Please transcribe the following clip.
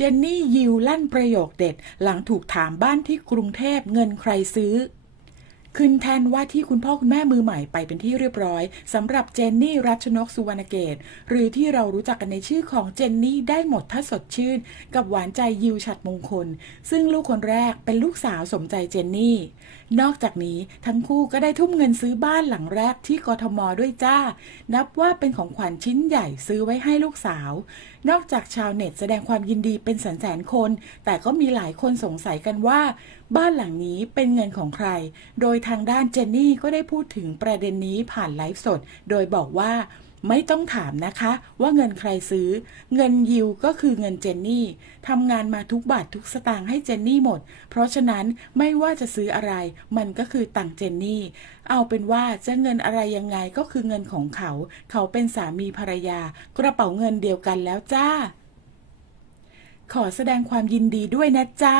จนนี่ยิวลั่นประโยคเด็ด หลังถูกถามบ้านที่กรุงเทพเงินใครซื้อ ขึ้นแทนว่าที่คุณพ่อคุณแม่มือใหม่ไปเป็นที่เรียบร้อยสำหรับเจนนี่รัชนกสุวรรณเกต หรือที่เรารู้จักกันในชื่อของเจนนี่ได้หมดถ้าสดชื่น กับหวานใจยิวฉัดมงคล ซึ่งลูกคนแรกเป็นลูกสาวสมใจเจนนี่ นอกจากนี้ทั้งคู่ก็ได้ทุ่มเงินซื้อบ้านหลังแรกที่กทมด้วยจ้า นับว่าเป็นของขวัญชิ้นใหญ่ซื้อไว้ให้ลูกสาว นอกจากชาวเน็ตแสดงความยินดีเป็นแสนแสนคน แต่ก็มีหลายคนสงสัยกันว่า บ้านหลังนี้เป็นเงินของใคร โดยทางด้านเจนนี่ก็ได้พูดถึงประเด็นนี้ผ่านไลฟ์สด โดยบอกว่าไม่ต้องถามนะคะ ว่าเงินใครซื้อ เงินยิวก็คือเงินเจนนี่ทำงานมาทุกบาททุกสตางค์ให้เจนนี่หมด เพราะฉะนั้นไม่ว่าจะซื้ออะไร มันก็คือตังเจนนี่ เอาเป็นว่าจะเงินอะไรยังไงก็คือเงินของเขา เขาเป็นสามีภรรยา กระเป๋าเงินเดียวกันแล้วจ้า ขอแสดงความยินดีด้วยนะจ๊ะ